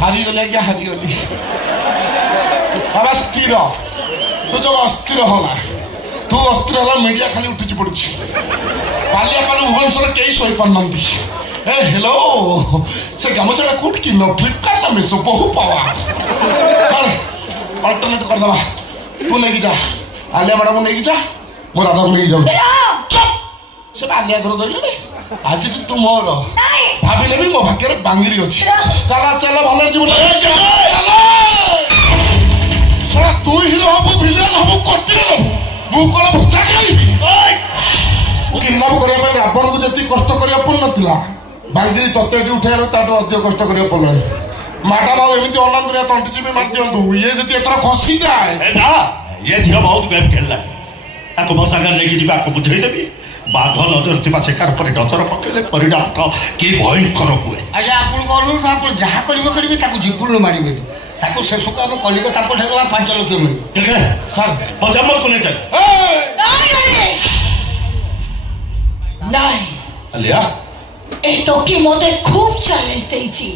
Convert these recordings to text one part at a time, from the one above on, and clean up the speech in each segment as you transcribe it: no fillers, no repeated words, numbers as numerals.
ହାରିଗଲି ଆଜ୍ଞା ହାରିଗଲି। ବାବା ସ୍ଥିର ତୁ ଯୋଉ ଅସ୍ଥିର ହନା ତୁ ଅସ୍ଥିର ହେଲା ମିଡିଆ ଖାଲି ଉଠିଛି ପଡୁଛି। ବାଲିଆପାଳ ଭୁବନେଶ୍ୱର କେହି ଶୋଇପାରୁନାହାନ୍ତି। ଏ ହ୍ୟାଲୋ ସେ ଗାମୁଛାଟା କୋଉଠି କିଣ ଫ୍ଲିପକାର୍ଟ ନା ମିଶୋ ବହୁ ପାୱା ଅଲ୍ଟରନେଟ୍ କରିଦେବା। ତୁ ନେଇକି ଯା ଆଲିଆ ମ୍ୟାଡ଼ାମକୁ ନେଇକି ଯା ମୁଁ ରାଧାକୁ ନେଇକି ଯାଉଛି। ସେ ଆଲିଆ ଘର ଧରିଲେନି ଆଜି ତୁ ମୋର ଭାବିଲେ ବି ମୋ ଭାଗ୍ୟରେ ବାଙ୍ଗିରି ଅଛି। ଚାଲ ଚାଲ ଭଲରେ ଯିବୁ। ଶଳା ତୁ ହିରୋ ହବୁ ଭିଲିଆନ ହବୁ କଟିରେ ନବୁ ମୁଁ କଣ ଭୁଷା ଖାଇବି। କିଡନାପ କରିବା ପାଇଁ ଆପଣଙ୍କୁ ଯେତିକି କଷ୍ଟ କରିବାକୁ ପଡୁନଥିଲା ବାଙ୍ଗିରି ତତେ ଏଠି ଉଠେଇବାକୁ ତାଠୁ ଅଧିକ କଷ୍ଟ କରିବାକୁ ପଡିଲାଣି। ମ୍ୟାଡାମ ଆଉ ଏମିତି ଅନାନ୍ତରିଆ ତଣ୍ଟି ଚିପି ମାରି ଦିଅନ୍ତୁ ଇଏ ଯଦି ଏଥର ଖସିଯାଏ। ଇଏ ଝିଅ ବହୁତ ଗେମ୍ ଖେଳିଲାଣି ତାକୁ ମୋ ସାଙ୍ଗରେ ନେଇକି ଯିବା ଆକୁ ବୁଝେଇଦେବି। ବାଘ ନଜର ଥିବା ଶିକାର ପରେ ନଜର ପକେଇଲେ ପରିଣାମ କି ଭୟଙ୍କର ହୁଏ। ଆଜ୍ଞା ଆପଣଙ୍କୁ ଅନୁରୋଧ ଆପଣ ଯାହା କରିବେ ତାକୁ ଜୀବନରୁ ମାରିବେନି। ତାକୁ ଶେଷକୁ ଆମେ କଲିକତା ପଠେଇଦେବା 5 ଲକ୍ଷ ମିଳିବ। ठीक है सर मजम्मत को ले चल। নাই আলিয়া এই টকি মতে খুব চ্যালেঞ্জ দেইছি।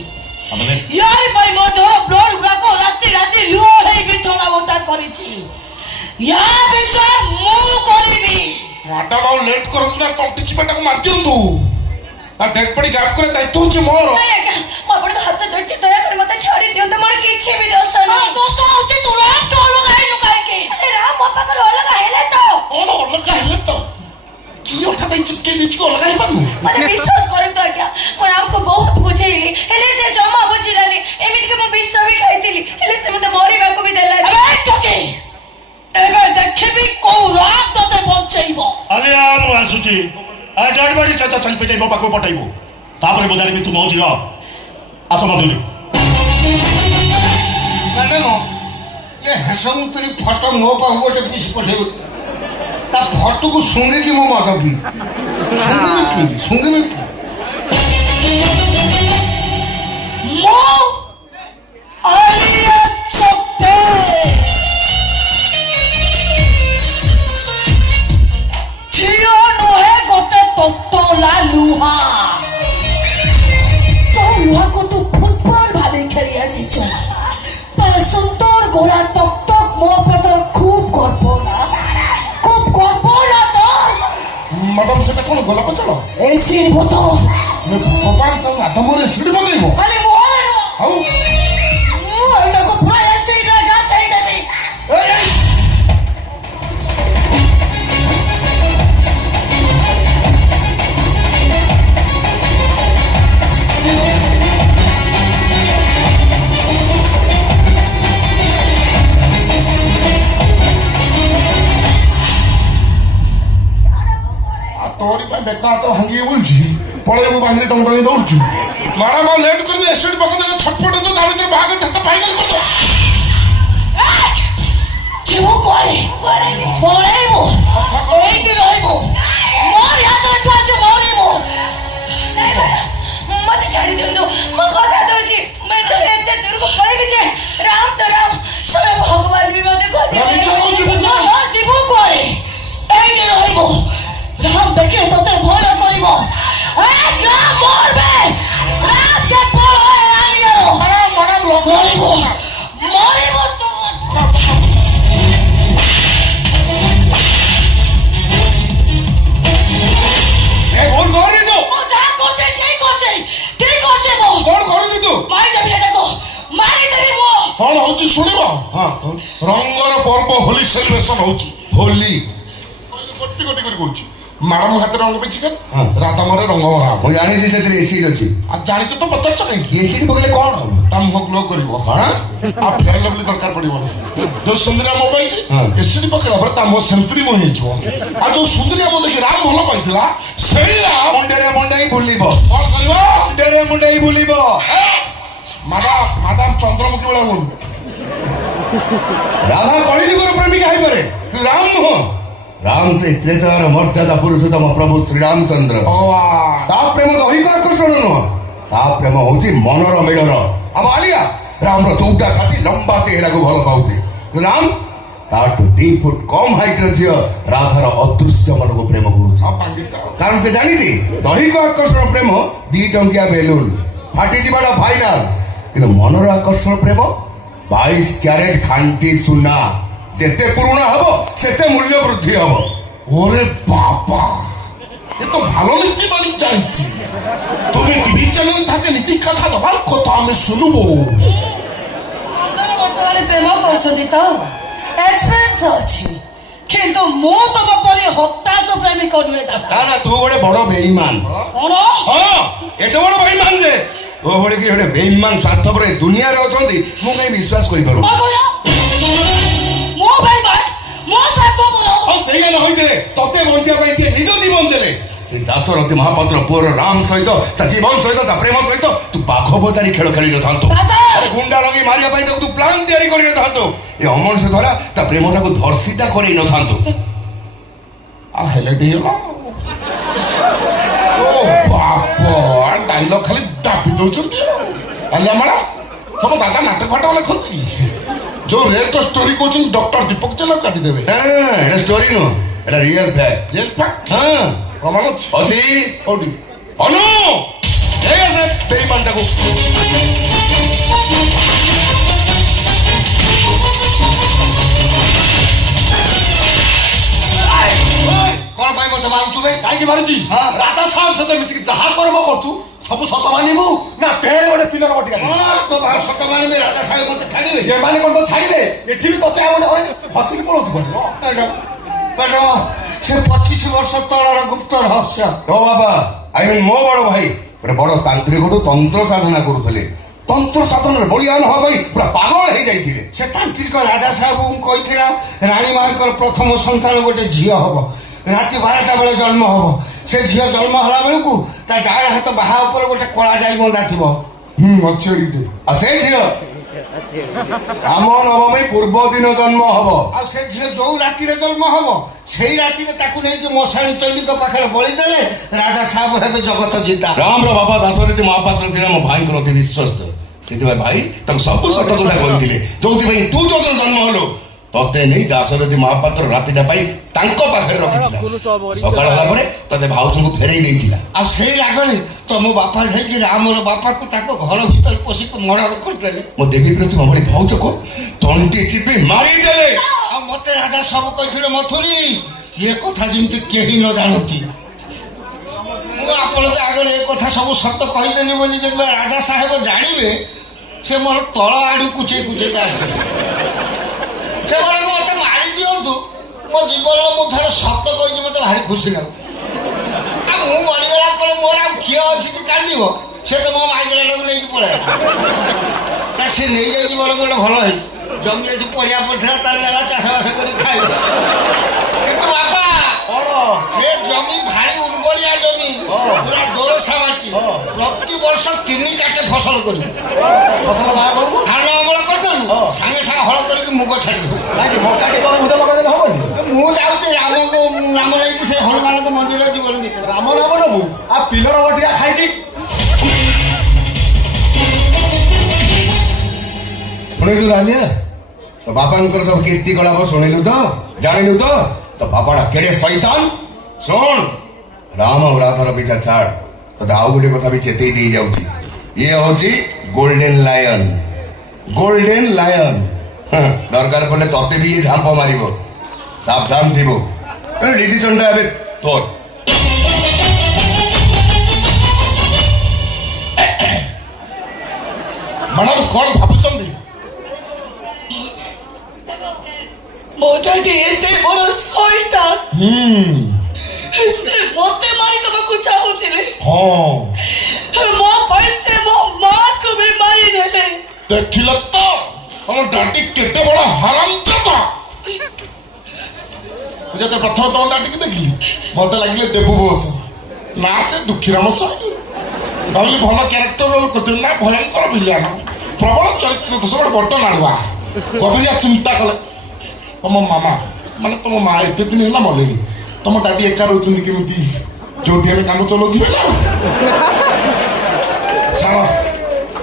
আমাদের ইয়ার ভাই মতো ব্লড গুলাকো রাতে রাতে লুহ হই বিছনা বতা করেছি। ইয়া বিচার মু করিবি। ମ୍ୟାଡାମ ଆଉ ଲେଟ୍ କରନ୍ତୁ ନା ତଣ୍ଟି ଚିପାଟାକୁ ମାରି ଦିଅନ୍ତୁ। ତା ଡେଡ୍ ବଡି ଗାର୍ଡ କରିବା ଦାୟିତ୍ୱ ହଉଛି ମୋର। ନାଇଁ ଆଜ୍ଞା ମୁଁ ଆପଣଙ୍କ ହାତ ଯୋଡିଛି ଦୟାକରି ମତେ ଛାଡି ଦିଅନ୍ତୁ। ମୋର କିଛି ବି ଦୋଷ ନାହିଁ। ଦୋଷ ହଉଛି ତୋର ଏତ ଅଲଗା ହେଇନୁ କାହିଁକି? ଆରେ ରାମ ମୋ ପାଖରେ ଅଲଗା ହେଲେ ତ କଣ ଅଲଗା ହେଲେ ତ କି ଅଠା ଦେଇ ଚିପକେଇ ଦେଇଛୁ ଅଲଗା ହେଇପାରୁନୁ। ମତେ ବିଶ୍ୱାସ କରନ୍ତୁ ଆଜ୍ଞା ମୁଁ ରାମକୁ ବହୁତ ବୁଝେଇଲି ହେଲେ ସେ ଜମା ବୁଝିଲାନି। ଏମିତିକି ମୁଁ ବିଷ ବି ଖାଇଥିଲି ହେଲେ ସେ ମତେ ମରିବାକୁ ବି ଦେଲାନି। ଏବେ ଟକି ଏବେ ଦେଖିବି କୋଉ ରାତ ତତେ ବଞ୍ଚେଇବ। ଆଲିଆ ମୁଁ ଆସୁଛି ଡେଡ୍ ବଡି ସହିତ ସେଲ୍ଫି ମୋ ପାଖକୁ ପଠାଇବୁ। ତାପରେ ମୁଁ ଜାଣିବି ତୁ ମୋ ଝିଅ। ଆସ ମଧୁରୀ ମ୍ୟାଡାମ ଏ ହେସମୁତୁରୀ ଫଟୋ ମୋ ପାଖକୁ ଗୋଟେ ପିସ୍ ପଠେଇବ। ତା ଫଟୋକୁ ଶୁଙ୍ଗିକି ମୋ ମଦ ପିଇ ଶୁଙ୍ଗିବି ମୁଁ ଆଲିଆ ଚୋପେ ଝିଅ ନୁହେଁ ଗୋଟେ ତତଲା ଲୁହା। ଯୋଉ ଲୁହାକୁ ତୁ ଫୁଟବଲ ଭାବେ ଖେଳି ଆସିଛ। ତୋର ସୁନ୍ଦର ଗୋରା ଟକ୍ ଟକ୍ ମୋ ପେଟର খুব গর্ব না খুব গর্ব না তোর। ମ୍ୟାଡାମ ସେଟା କଣ ଗୋଲାପ ଜଳ? এসির বোতল ଭଗବାନ ତାକୁ ଆଦମରେ ଏସିଡ୍ ବନେଇବ। ଖାଲି ମୁହଁରେ ଆଉ ମୁଁ ଏଇଟାକୁ ପୁରା ଏସିଡ୍ ଗାଧେଇ ଦେବି। ତୋରି ପାଇଁ ବେକ ହାତ ଭାଙ୍ଗିକି ବୁଲୁଛି ପଳେଇବୁ ବାଙ୍ଗିରି ଟଙ୍କା ଦେଇ ଦୌଡୁଛୁ। ମ୍ୟାଡାମ ଆଉ ଲେଟ୍ କରିବି ଏସିଡ୍ ପକେଇଦେଲେ ଛଟପଟ ତ ତା ଭିତରେ ବାହାଘର ଠାଟା ଫାଇନାଲ କରିଦବ। ଯିବୁ କୁଆଡେ? ପଳେଇବୁ ଏଇଠି ରହିବୁ। ମୋରି ହାତରେ ତୁ ଆଜି ମରିବୁ। ନାଇଁ ମ୍ୟାଡାମ ମତେ ଛାଡି ଦିଅନ୍ତୁ। ମୁଁ କଥା ଦଉଛି ମୁଁ ଏତେ ଦୂରକୁ ପଳେଇବି ଯେ ରାମ ତ ରାମ ସ୍ୱୟଂ ଭଗବାନ ବି ମତେ ଯିବୁ କୁଆଡେ? ଏଇଠି ରହିବୁ। রাম দেখে তোতে ভয় করিব। মরবে মরিব মরিব ভুল করনি তো যা করছে ঠিক করছে ঠিক করছে মো কଣ କରୁଛୁ ତୁ? মারি দেবি সেটাকে মারি দেবি মো। କଣ ହଉଛି ଶୁଣିବ? ରଙ୍ଗର ପର୍ବ ହୋଲି ସେଲିବ୍ରେସନ ହଉଛି। ହୋଲି ଗୋଟି ଗୋଟି କରି କହୁଛି। ମ୍ୟାଡାମ ହାତରେ ରଙ୍ଗ ପିଛି ରାଧାମରେ ରଙ୍ଗ ମରା ମୁଁ ଜାଣିଛି ସେଥିରେ ଏସିଡ୍ ଅଛି। ଆଉ ଜାଣିଛ ତ ପଚାରୁଛ କାହିଁକି? ଏସିଡ୍ ପକେଇଲେ କଣ ହବ? ତା ମୁହଁ ଗ୍ଲୋ କରିବ। କଣ ଆଉ ଫେର ଲଭଲି ଦରକାର ପଡିବନି। ଯୋଉ ସୁନ୍ଦରିଆ ମୋ ପାଇଛି ଏସିଡ୍ ପକେଇଲା ପରେ ତା ମୁହଁ ସେମ୍ପୁରୀ ମୁହଁ ହେଇଯିବ। ଆଉ ଯୋଉ ସୁନ୍ଦରିଆ ମୋ ଦେଖି ରାମ ଭଲ ପାଇଥିଲା ସେଇ ରାମ ମୁଣ୍ଡରେ ମୁଣ୍ଡେଇ ବୁଲିବ। କଣ କରିବ? ମୁଣ୍ଡରେ ମୁଣ୍ଡେଇ ବୁଲିବ। ମ୍ୟାଡାମ ଚନ୍ଦ୍ରମୁଖୀ ଭଳିଆ ବୋଲୁ। ରାଧା କଳିଯୁଗର ପ୍ରେମିକା ହେଇପାରେ ରାମ ନୁହଁ। ରାମ ସେ ତ୍ରେତର ମର୍ଯ୍ୟାଦା ପୁରୁଷୋତ୍ତମ ପ୍ରଭୁ ଶ୍ରୀରାମଚନ୍ଦ୍ର। ତା ପ୍ରେମ ଦୈହିକ ଆକର୍ଷଣ ନୁହଁ। ତା ପ୍ରେମ ହଉଛି ମନର ମିଳନ। ଆମ ଆଲିଆ ରାମର ଚଉଟା ଛାତି ଲମ୍ବା ଚେହେରାକୁ ଭଲ ପାଉଛି। ରାମ ତାଠୁ 2 ଫୁଟ କମ ହାଇଟର ଝିଅ ରାଧାର ଅଦୃଶ୍ୟ ମନକୁ ପ୍ରେମ କରୁଛି। ଆଉ ପାଙ୍ଗିଟା କାରଣ ସେ ଜାଣିଛି ଦୈହିକ ଆକର୍ଷଣ ପ୍ରେମ 2 ଟଙ୍କିଆ ବେଲୁନ ଫାଟିଯିବାଟା ଫାଇନାଲ, କିନ୍ତୁ ମନର ଆକର୍ଷଣ ପ୍ରେମ 22 କ୍ୟାରେଟ ଖାଣ୍ଟି ସୁନା, ଯେତେ ପୁରୁଣା ହବ ସେତେ ମୂଲ୍ୟ ବୃଦ୍ଧି ହବ। ওরে বাবা, এ তো ভালো নীতি মানি চাইছি। তুমি টিভি চ্যানেল থাকে নীতি কথা দেবার কথা আমি শুনবো। 15 ବର୍ଷ ହେଲାଣି ପ୍ରେମ କରୁଛନ୍ତି ତ ଏକ୍ସପିରିଏନ୍ସ ଅଛି, କିନ୍ତୁ ମୁଁ ତମ ପରି ହତାଶ ପ୍ରେମିକ ନୁହେଁ ଦାଦା। ନା ନା, ତୁ ଗୋଟେ ବଡ ବେଇମାନ। କଣ ହଁ, ଏତେ ବଡ ବେଇମାନ ଯେ ତୋ ଭଳି କି ଗୋଟେ ବେଇମାନ ସ୍ୱାର୍ଥପର ଏ ଦୁନିଆରେ ଅଛନ୍ତି, ମୁଁ କାହିଁ ବିଶ୍ୱାସ କରିପାରୁନି। କଣ କହିଲ? ମୋ ଭାଇ ଭାଇ ମୋ ସ୍ୱାର୍ଥପର। ଆଉ ସେଇଆ ନ ହୋଇଥିଲେ ତତେ ବଞ୍ଚିବା ପାଇଁ ସେ ନିଜ ଜୀବନ ଦେଲେ। ସେ ଦାଶରଥୀ ମହାପାତ୍ର ପୁଅର ରାମ ସହିତ ତା ଜୀବନ ସହିତ ତା ପ୍ରେମ ସହିତ ତୁ ବାଘ ବଜାରୀ ଖେଳ ଖେଳି ନଥାନ୍ତୁ। ଦାଦା! ଆରେ ଗୁଣ୍ଡା ଲଗେଇ ମାରିବା ପାଇଁ ତାକୁ ତୁ ପ୍ଲାନ୍ ତିଆରି କରି ନଥାନ୍ତୁ। ଏ ଅମଣିଷ ଦ୍ୱାରା ତା ପ୍ରେମଟାକୁ ଧର୍ଷିତା କରେଇ ନଥାନ୍ତୁ। ଆଉ ହେଲେ ଟି ହେଲା। ଓ ବାପ, ଡାଇଲଗ ଖାଲି ଦାବି ଦଉଛନ୍ତି। ଆଲେ ମାଳା ତମ ଦାଦା ନାଟକ ଫାଟକ ଲେଖନ୍ତି କି? ଯୋଉ ରେଟ୍ ଷ୍ଟୋରି କହୁଛନ୍ତି ଡକ୍ଟର ଦୀପକ ଚାଲ କାଟିଦେବେ। ହଁ, ଏଟା ଷ୍ଟୋରି ନୁହଁ, ଏଟା ରିଅଲ ଫ୍ୟାକ୍ଟ। ରିଏଲ ଫ୍ୟାକ୍ଟ ହଁ, ପ୍ରମାଣ ଅଛି। ଅଛି। କୋଉଠି? ଅନୁ ଏଇ ଆସେ ବେଇମାନଟାକୁ। କଣ ପାଇଁ ମତେ ମାରୁଛୁ ବେ? କାହିଁକି ମାରୁଛି? ରାଧା ସାହେବ ସହିତ ମିଶିକି ଯାହା କର୍ମ କରୁଛୁ ସବୁ ସତ ମାନିବୁ ନା ଫେର ଗୋଟେ ପିଲର ବଟିକା ତୋ ଭାର ସତ ମାନିବେ, ରାଜା ସାହେବ ମତେ ଛାଡ଼ିବେ? ଏମାନେ କଣ ତ ଛାଡ଼ିଲେ? ଏଠି ବି ତତେ ଆଉ ଗୋଟେ ଫସିକି ପଳଉଛୁ କଣ? ମ୍ୟାଡାମ, ସେ 25 ବର୍ଷ ତଳର ଗୁପ୍ତ ରହସ୍ୟ। ତୋ ବାବା ଆଇ ମିନ୍ ମୋ ବଡ ଭାଇ ଗୋଟେ ବଡ ତାନ୍ତ୍ରିକଠୁ ତନ୍ତ୍ର ସାଧନା କରୁଥିଲେ। ତନ୍ତ୍ର ସାଧନାରେ ବଳିୟାନ ହବା ପାଇଁ ପୁରା ପାଗଳ ହେଇଯାଇଥିଲେ। ସେ ତାନ୍ତ୍ରିକ ରାଜା ସାହେବଙ୍କୁ କହିଥିଲା ରାଣୀ ମାଙ୍କର ପ୍ରଥମ ସନ୍ତାନ ଗୋଟେ ଝିଅ ହବ, ରାତି 12ଟା ବେଳେ ଜନ୍ମ ହବ। ସେ ଝିଅ ଜନ୍ମ ହେଲା ବେଳକୁ ତା ଡାହାଣ ହାତ ବାହା ଉପରେ ଗୋଟେ କଳା ଯାଇ ବନ୍ଧା ଥିବ। ଅଛି ଏଇଠି। ଆଉ ସେ ଝିଅ ରାମ ନବମୀ ପୂର୍ବ ଦିନ ଜନ୍ମ ହବ। ଆଉ ସେ ଝିଅ ଯୋଉ ରାତିରେ ଜନ୍ମ ହବ ସେଇ ରାତିରେ ତାକୁ ନେଇକି ମଶାଣୀ ଚଣ୍ଡୀଙ୍କ ପାଖରେ ବଳି ଦେଲେ ରାଜା ସାହେବ ହେବେ ଜଗତ ଜିତା। ରାମର ବାପା ଦାଶରଥୀ ମହାପାତ୍ର ଥିଲେ ମୋ ଭାଇଙ୍କର ଅତି ବିଶ୍ୱସ୍ତ। ସେଥିପାଇଁ ଭାଇ ତାକୁ ସବୁ ସତ କଥା କହିଥିଲେ, ଯୋଉଥିପାଇଁ ତୁ ଯୋଉ ଜନ୍ମ ହେଲୁ ତତେ ନେଇ ଦାଶରଥୀ ମହାପାତ୍ର ରାତିଟା ପାଇଁ ତାଙ୍କ ପାଖରେ ରଖିଥିଲା। ସକାଳ ହେଲା ପରେ ତତେ ଭାଉଜଙ୍କୁ ଫେରେଇ ଦେଇଥିଲା। ଆଉ ସେଇ ରାଗରେ ତମ ବାପା ଯାଇକି ରାମର ବାପାକୁ ତାଙ୍କ ଘର ଭିତରେ ପଶିକି ମର୍ଡର କରିଦେଲେ। ମୋ ଦେବୀ ପ୍ରତି ଭଳି ଭାଉଜକୁ ତଣ୍ଟି ଚିପି ମାରିଦେଲେ। ଆଉ ମତେ ରାଜା ସବୁ କହିଥିଲେ ମଥୁରୀ, ଏ କଥା ଯେମିତି କେହି ନ ଜାଣନ୍ତି। ମୁଁ ଆପଣଙ୍କ ଆଗରେ ଏ କଥା ସବୁ ସତ କହିଦେଲି ବୋଲି ଯେତେବେଳେ ରାଜା ସାହେବ ଜାଣିବେ ସେ ମୋର ତଳ ଆଡୁ କୁଚେଇ କୁଚେଇ ଆସିବେ। ସେମାନେ ମତେ ମାରି ଦିଅନ୍ତୁ, ମୋ ଜୀବନରେ ମୁଁ ଥରେ ସତ କହିଛି ମତେ ଭାରି ଖୁସି ଲାଗୁଛି। ଆଉ ମୁଁ ମରିଗଲା ପରେ ମୋର ଆଉ ଖିଅ ଅଛି କି କାନ୍ଦିବ? ସେ ତ ମୋ ମାଇଗଲାଟାକୁ ନେଇକି ପଳାଏ। ସେ ନେଇଯାଇଛି ବଲେ ଗୋଟେ ଭଲ ହେଇ ଜମି ଏଠି ପଡ଼ିଆ ପଡ଼ିଥିଲା ତାର ନେଲା ଚାଷବାସ କରି ଖାଇବ। କିନ୍ତୁ ବାପା ସେ ଜମି ଭାରି ଉର୍ବରିଆ ଜମି, ପୁରା ଦୋରସା ମାଟି, ପ୍ରତିବର୍ଷ 3 କାଟେ ଫସଲ କରିବୁ। ଧାନ ଅମଳ କରିଦେବୁ, ସାଙ୍ଗେ ସାଙ୍ଗେ ହଳ କରିକି ମୁଗ ଛାଡ଼ିଦେବୁ। ମୁଁ ଯାଉଛି ରାମ ନେଇକି ସେ ହନୁମାନଙ୍କ ମନ୍ଦିର ଜୀବନ ରାମ ନାମ ନବୁ ଆଉ ପିଲର ବଟିକା ଖାଇକି ଶୁଣିଲୁ ରାଲିଆ, ତୋ ବାପାଙ୍କର ସବୁ କୀର୍ତ୍ତି କଳାପ ଶୁଣିଲୁ ତ, ଜାଣିଲୁ ତ ତୋ ବାପାଟା କେଡ଼େ ଶୈତାନ। ଶୁଣ, ରାମ ଆଉ ରାଧାର ପିଛା ଛାଡ, ତୋତେ ଆଉ ଗୋଟେ କଥା ବି ଚେତେଇ ଦେଇ ଯାଉଛି। ଇଏ ହଉଛି ଗୋଲ୍ଡେନ ଲାୟନ। ଗୋଲ୍ଡେନ ଲାୟନ ଦରକାର ପଡ଼ିଲେ ତତେ ବି ଇଏ ଝାମ୍ପ ମାରିବ, ସାବଧାନ ଥିବ। ଡିସିସନଟା ଏବେ ତୋର। ମ୍ୟାଡାମ କଣ ଭାବୁଛନ୍ତି? ମୋଟା ଏତେ ବଡ ଶୈତାନ, ସେ ମତେ ମାରିଦେବାକୁ ଚାହୁଁଥିଲେ। ମୋ ପାଇଁ ସେ ମୋ ମାକୁ ବି ମାରିଦେଲେ। ଦେଖିଲ ତ ତମ ଡାଡି କେତେ ବଡ ହାରାମଜାଦା। ଯେତେ ପ୍ରଥମ ତମ ଡାଡିକି ଦେଖିଲି ମତେ ଲାଗିଲେ ଦେବୁ ବସ ନା ସେ ଦୁଃଖୀରାମ ସ୍ୱାଇଁ। ଭାବିଲି ଭଲ କ୍ୟାରେକ୍ଟର ରୋଲ କରିଥିଲି ନା ଭୟଙ୍କର ଭିଲିଆନ, ପ୍ରବଳ ଚରିତ୍ର ଦୋଷ, ଗୋଟେ ବଡ ନାଡୁଆ। ଗଭୀରିଆ ଚିନ୍ତା କଲେ ତମ ମାମା ମାନେ ତମ ମା ଏତେ ଦିନ ହେଲା ମଲେଣି, ତମ ଡାଡି ଏକା ରହୁଛନ୍ତି କେମିତି? ଯୋଉଠି ଆମେ କାମ ଚଲାଉଥିବେ ନା। ଛାଡ଼,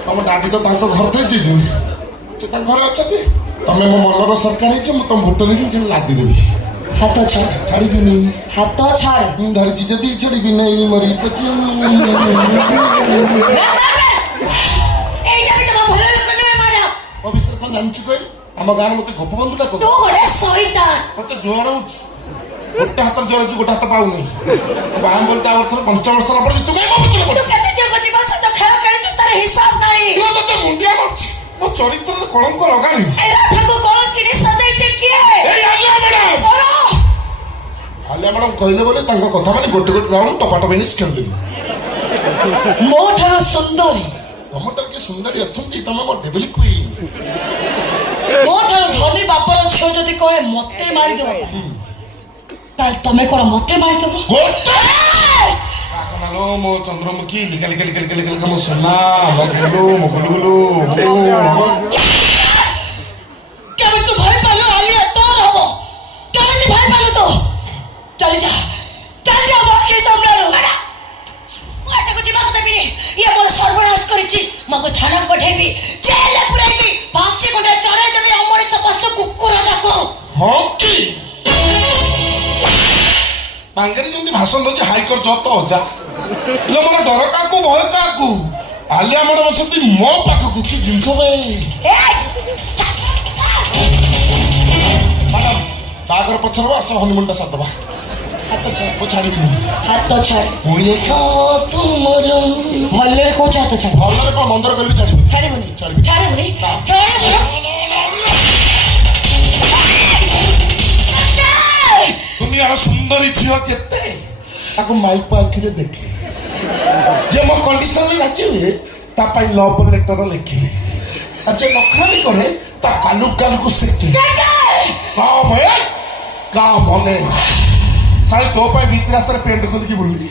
ତମ ଡାଡି ତ ତାଙ୍କ ଘର ଦେଇଛନ୍ତି, ସେ ତାଙ୍କ ଘରେ ଅଛନ୍ତି। ତମେ ମୋ ମନର ସରକାର ହେଇଛ, ମୁଁ ତମ ଭୋଟରେ ହିଁ ଖାଲି ଲାଦିଦେବି। ହାତ ଛାଡ, ଛାଡ଼ିବିନି। ହାତ ଛାଡ। ମୁଁ ଧରିଛି ଯଦି ଛାଡ଼ିବି ନାହିଁ, ମରି ପଛେ। এইটা কিন্তু আমার ভালো লোক নয় ম্যাডাম। ମୋ ବିଷୟରେ କଣ ଜାଣିଛୁ କହିଲୁ? ଆମ ଗାଁରେ ମତେ ଗୋପବନ୍ଧୁ ଡାକ। ତୁ ଗୋଟେ ଶୈତାନ। ମତେ ଜୋର ହଉଛି, ଗୋଟେ ହାତ ଜୋର ଅଛି, ଗୋଟେ ହାତ ପାଉନି। ବାହାନ ବୋଲି ତା ଅର୍ଥରେ 5 ବର୍ଷ ହେଲା ପରେ ତୁ କାଇଁ ମୋ ପଛରେ ତୁ ପଡିଛୁ? କେତେ ଯୋଗ ଜୀବନ ସହିତ ଖେଳ ଖେଳିଛୁ ତାର ହିସାବ ନାହିଁ। ତୁ ମତେ ମୁଣ୍ଡିଆ ମାରୁଛି, ମୋ ଚରିତ୍ରରେ କଳଙ୍କ ଲଗାନି। এই রাধাকে কলস কিনে সাজাইছে কে? ଏଇ ଆଲିଆ ମ୍ୟାଡାମ। বলো। ଆଲିଆ ମ୍ୟାଡାମ କହିଲେ ବୋଲି ତାଙ୍କ କଥା ମାନେ ଗୋଟେ ଗୋଟେ ରାଉଣ୍ଡ ଟପାଟ ବେନିସ୍ ଖେଳିଦେବି। ମୋ ଠାରୁ ସୁନ୍ଦରୀ, ତମଟା କିଏ ସୁନ୍ଦରୀ ଅଛନ୍ତି, ତମେ ମୋ ଡେଭିଲ କୁଇନ୍। ମୋ ଠାରୁ ଧନୀ ବାପର ଝିଅ ଯଦି କହେ ମତେ ମାରିଦେବ ପାଇଁ, ତାହେଲେ ତମେ କଣ ମତେ ମାରିଦେବ? ଗୋଟେ କାକନାଲୋ ମୋ ଚନ୍ଦ୍ରମୁଖୀ, ଲିକା ଲିକା ଲିକା ଲିକା ଲିକା ଲିକା ମୋ সোনা, ମୋ ଗୁଲୁ, ମୋ ଗୁଲୁ ଗୁଲୁ, কেমন ভয় পালো আলিয়া? তোর হবো কেমন ভয় পালো তো? চলে যা, চলে যা, মাকে সামলালো। মাটাকে জীবন দেবি ইয়ে বড় সর্বনাশ করেছি। মকে থানা পঠাইবি, জেলে পুরাইবি, 5 ঘন্টা চড়াই দেবি অমরিত পশু কুকুর ডাকো। ହଁ କି ତାଙ୍କରେ ଯେମିତି ଭାଷଣ ଦଉଛି ହାଇକୋର୍ଟ ଯତ ଅଜା। ହେଲେ ମୋର ଡର କାହାକୁ, ଭୟ କାହାକୁ? ଆଲିଆ ମ୍ୟାଡାମ ଅଛନ୍ତି ମୋ ପାଖକୁ, କି ଜିନିଷ ପାଇଁ? এই ମ୍ୟାଡାମ ବାହାଘର ପଛରେ ଆସ ହନିମୁନଟା ସାରିଦବା। ହାତ ଛାଡ, ମୁଁ ଛାଡ଼ିବିନି। ହାତ ଛାଡ। ପୁଣି ଦେଖା ତୁମର ଭଲରେ କହୁଛ ହାତ ଛାଡ। ଭଲରେ କଣ ମନ୍ଦର କରିବି, ଛାଡ଼ିବି। ଛାଡିବୁନି, ଛାଡ଼ିବି। ଛାଡିବୁନି, ଛାଡିବୁନି। ଦୁନିଆର ସୁନ୍ଦରୀ ଝିଅ ଯେତେ, ତାକୁ ମାଇପ ଆଖିରେ ଦେଖେ। ଯେ ମୋ କଣ୍ଡିସନରେ ରାଜି ହୁଏ, ତା ପାଇଁ ଲଭ୍ ଲେଟର ଲେଖେ। ଆଉ ଯେ ନଖରାମି କରେ, ତା କାଲୁ କାଲୁକୁ ସେକେ। ହଁ ଭୟ କା ମନେ ସାଳେ ତୋ ପାଇଁ ବିଚ୍ ରାସ୍ତାରେ ପେଣ୍ଟ ଖୋଲିକି ବୁଲିବି।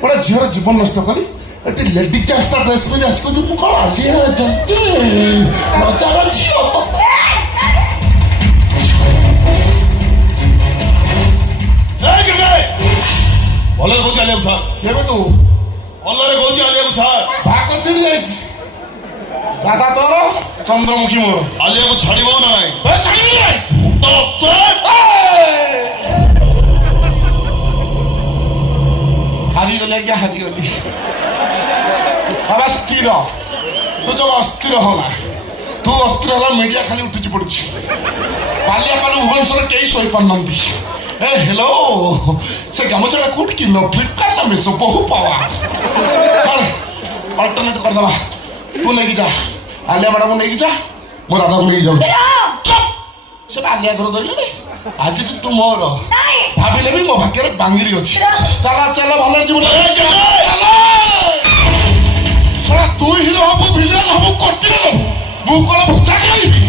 ଗୋଟେ ଝିଅର ଜୀବନ ନଷ୍ଟ କରି ଏଠି ଲେଡି କ୍ୟାସ୍ଟା ଡ୍ରେସ୍ କରି ଆସିକି ମୁଁ କଣ ଆଲିଆ ଯେମିତି ରଜାର ଝିଅ ତ। ଭଲରେ କହୁଛି ଆଲିଆକୁ ଛାଡ଼, କେବେ ତୁ ଭଲରେ କହୁଛି ଆଲିଆକୁ ଛାଡ଼। ଭାଗ ଚିଡ଼ି ଯାଇଛି। ରାଧା ତୋର, ଚନ୍ଦ୍ରମୁଖୀ ମୋର। ଆଲିଆକୁ ଛାଡ଼ିବ ନା ନାହିଁ? ଛାଡ଼ିବି ନାହିଁ। ହାରିଗଲି ଆଜ୍ଞା, ହାରିଗଲି। ବାବା ସ୍ଥିର, ତୁ ଯୋଉ ଅସ୍ଥିର ହନା। ତୁ ଅସ୍ଥିର ହେଲା, ମିଡିଆ ଖାଲି ଉଠିଛି ପଡୁଛି। ବାଲିଆ ପାଲୁ ଭୁବନେଶ୍ୱରରେ କେହି ଶୋଇପାରୁନାହାନ୍ତି। ଏ ହେଲୋ, ସେ ଗାମୁଛାଟା କୋଉଠି କିଣିଲ? ଫ୍ଲିପକାର୍ଟ ନା ମିଶୋ? ବହୁ ପାୱା। ଚାଲ ଅଲ୍ଟରନେଟ୍ କରିଦେବା। ତୁ ନେଇକି ଯା, ଆଲିଆ ମ୍ୟାଡାମକୁ ନେଇକି ଯା, ମୁଁ ରାଧାକୁ ନେଇକି ଯାଉଛି। ସେ ଆଲିଆ ଘର ଧରିଲେନି, ଆଜି ତୁ ମୋର ଭାବିଲେ ବି ମୋ ଭାଗ୍ୟରେ ବାଙ୍ଗିରି ଅଛି। ଚାଲ ଚାଲ, ଭଲରେ ଯିବୁ। ଶଳା ତୁ ହିରୋ ହବୁ, ଭିଲେନ ହବୁ, କଟିରେ ହବୁ, ମୁଁ କଣ ଭୁଷା ଖାଇବି?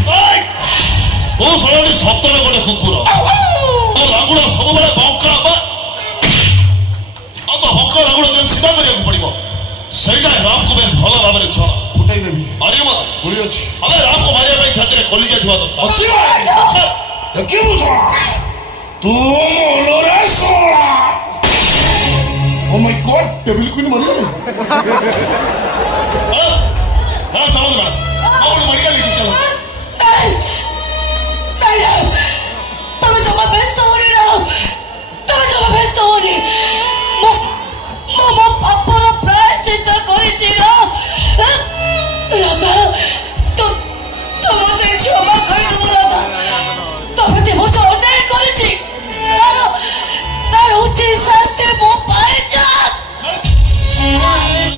ତୁ ଶଳାଟି ସତରେ ଗୋଟେ କୁକୁର। ତୋ ଲାଗୁଡ଼ା ସବୁବେଳେ ବଙ୍କା ହବା, ଆଉ ତ ହକ ଲାଗୁଡ଼ା ଯେମିତି ସିଧା କରିବାକୁ ପଡିବ। ସେଇଟା ରାମକୁ ବେଶ ଭଲ ଭାବରେ ଛଅ ଫୁଟେଇ ଦେବି। ମାରିବ ମତ। ଗୁଳି ଅଛି, ଆମେ ରାମକୁ ମାରିବା ପାଇଁ ଛାତିରେ କଲିଜା ଥିବା ଦରକାର। ଅଛି ଦେଖିବୁ ଶଳା, ତୁ ମୋଲରେ ଶଳା। ଓ ମାଇ ଗଡ୍, ଟେବିଲ କୁଇନ୍ ମରିଗଲେ। ହଁ ଚାଲ ନା, ଆଉ ଗୋଟେ ମେଡିକାଲ ନେଇକି ଚାଲ। ତମେ ଜମା ବ୍ୟସ୍ତ ହଉନି ରାମ, ତମେ ଜମା ବ୍ୟସ୍ତ ହଉନି। ମୁଁ ମୋ ପାପର ପ୍ରାୟଶ୍ଚିତ୍ତ କରିଛି ରାମ। ରାଧା